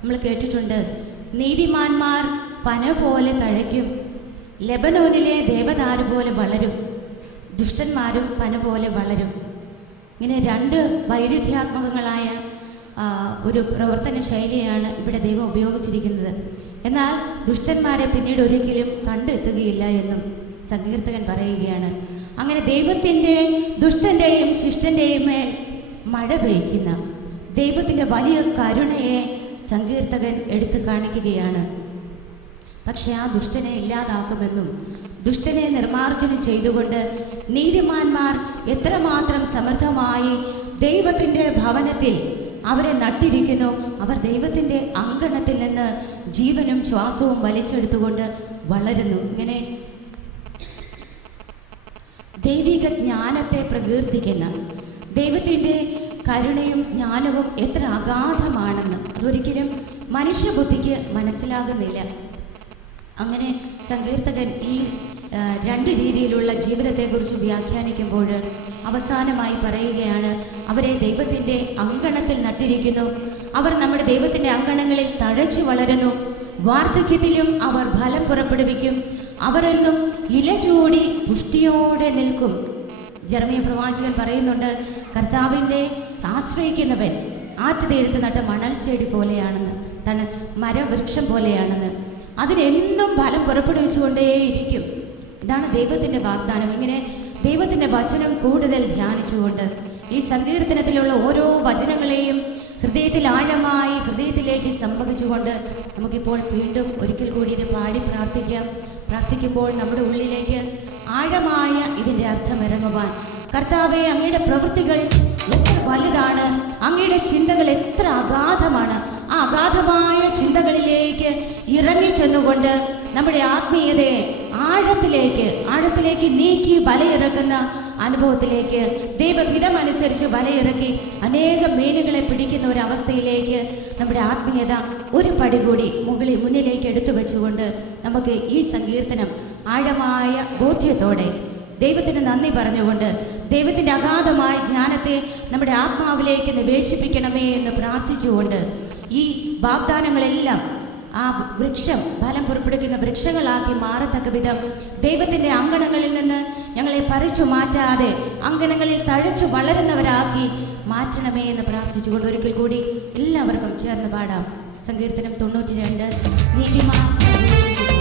നമ്മൾ കേട്ടിട്ടുണ്ട്, നീതിമാന്മാർ പന പോലെ തഴയ്ക്കും, ലെബനോനിലെ ദേവദാരു പോലെ വളരും, ദുഷ്ടന്മാരും പന പോലെ വളരും. ഇങ്ങനെ രണ്ട് വൈരുദ്ധ്യാത്മകങ്ങളായ ഒരു പ്രവർത്തന ശൈലിയാണ് ഇവിടെ ദൈവം ഉപയോഗിച്ചിരിക്കുന്നത്. എന്നാൽ ദുഷ്ടന്മാരെ പിന്നീട് ഒരിക്കലും കണ്ടെത്തുകയില്ല എന്നും സങ്കീർത്തകൻ പറയുകയാണ്. അങ്ങനെ ദൈവത്തിൻ്റെ ദുഷ്ടൻ്റെയും ശിഷ്ടൻ്റെയും മേൽ മഴ പെയ്ക്കുന്ന ദൈവത്തിൻ്റെ വലിയ കരുണയെ സങ്കീർത്തകൻ എടുത്തു കാണിക്കുകയാണ്. പക്ഷെ ആ ദുഷ്ടനെ ഇല്ലാതാക്കുമെന്നും ദുഷ്ടനെ നിർമ്മാർജ്ജനം ചെയ്തുകൊണ്ട് നീതിമാന്മാർ എത്രമാത്രം സമൃദ്ധമായി ദൈവത്തിൻ്റെ ഭവനത്തിൽ അവരെ നട്ടിരിക്കുന്നു, അവർ ദൈവത്തിൻ്റെ അങ്കണത്തിൽ നിന്ന് ജീവനും ശ്വാസവും വലിച്ചെടുത്തുകൊണ്ട് വളരുന്നു. ഇങ്ങനെ ദൈവിക ജ്ഞാനത്തെ പ്രകീർത്തിക്കുന്ന ദൈവത്തിൻ്റെ കരുണയും ജ്ഞാനവും എത്ര അഗാധമാണെന്ന് അതൊരിക്കലും മനുഷ്യബുദ്ധിക്ക് മനസ്സിലാകുന്നില്ല. അങ്ങനെ സങ്കീർത്തകൻ ഈ രണ്ട് രീതിയിലുള്ള ജീവിതത്തെക്കുറിച്ച് വ്യാഖ്യാനിക്കുമ്പോൾ അവസാനമായി പറയുകയാണ്, അവരെ ദൈവത്തിൻ്റെ അങ്കണത്തിൽ നട്ടിരിക്കുന്നു, അവർ നമ്മുടെ ദൈവത്തിൻ്റെ അങ്കണങ്ങളിൽ തഴച്ചു വളരുന്നു, വാർദ്ധക്യത്തിലും അവർ ഫലം പുറപ്പെടുവിക്കും, അവർ എന്നും ഇല ചൂടി പുഷ്ടിയോടെ നിൽക്കും. ജെറമ്യ പ്രവാചകൻ പറയുന്നുണ്ട്, കർത്താവിൻ്റെ ആശ്രയിക്കുന്നവൻ ആറ്റുതീരത്ത് നട്ട മണൽ ചെടി പോലെയാണെന്ന്, മരവൃക്ഷം പോലെയാണെന്ന്, അതിനെന്നും ഫലം പുറപ്പെടുവിച്ചുകൊണ്ടേയിരിക്കും. ഇതാണ് ദൈവത്തിൻ്റെ വാഗ്ദാനം. ഇങ്ങനെ ദൈവത്തിൻ്റെ വചനം കൂടുതൽ ധ്യാനിച്ചുകൊണ്ട് ഈ സങ്കീർത്തനത്തിലുള്ള ഓരോ വചനങ്ങളെയും ഹൃദയത്തിൽ ആഴമായി ഹൃദയത്തിലേക്ക് സംഭവിച്ചുകൊണ്ട് നമുക്കിപ്പോൾ വീണ്ടും ഒരിക്കൽ കൂടി ഇത് പാടി പ്രാർത്ഥിക്കാം. പ്രാർത്ഥിക്കുമ്പോൾ നമ്മുടെ ഉള്ളിലേക്ക് ആഴമായ ഇതിൻ്റെ അർത്ഥം ഇറങ്ങുവാൻ, കർത്താവേ, അങ്ങയുടെ പ്രവൃത്തികൾ എത്ര വലുതാണ്, അങ്ങയുടെ ചിന്തകൾ എത്ര അഗാധമാണ്, ആ അഗാധമായ ചിന്തകളിലേക്ക് ഇറങ്ങി ചെന്നുകൊണ്ട് നമ്മുടെ ആത്മീയതയെ ആഴത്തിലേക്ക് നീക്കി വലയിറക്കുന്ന അനുഭവത്തിലേക്ക്, ദൈവഹിതമനുസരിച്ച് വലയിറക്കി അനേകം മീനുകളെ പിടിക്കുന്ന ഒരവസ്ഥയിലേക്ക് നമ്മുടെ ആത്മീയത ഒരു പടി കൂടി മുന്നിലേക്ക് എടുത്തു വെച്ചുകൊണ്ട് നമുക്ക് ഈ സങ്കീർത്തനം ആഴമായ ബോധ്യത്തോടെ ദൈവത്തിന് നന്ദി പറഞ്ഞുകൊണ്ട് ദൈവത്തിൻ്റെ അഗാധമായ ജ്ഞാനത്തെ നമ്മുടെ ആത്മാവിലേക്ക് നിവേശിപ്പിക്കണമേ എന്ന് പ്രാർത്ഥിച്ചുകൊണ്ട് ഈ വാഗ്ദാനങ്ങളെല്ലാം ആ വൃക്ഷം ഫലം പുറപ്പെടുക്കുന്ന വൃക്ഷങ്ങളാക്കി മാറത്തക്ക വിധം ദൈവത്തിൻ്റെ അങ്കണങ്ങളിൽ നിന്ന് ഞങ്ങളെ പറിച്ചു മാറ്റാതെ അങ്കണങ്ങളിൽ തഴച്ചു വളരുന്നവരാക്കി മാറ്റണമേ എന്ന് പ്രാർത്ഥിച്ചുകൊണ്ട് ഒരിക്കൽ കൂടി എല്ലാവർക്കും ചേർന്ന് പാടാം. സങ്കീർത്തനം 92. നീതിമാൻ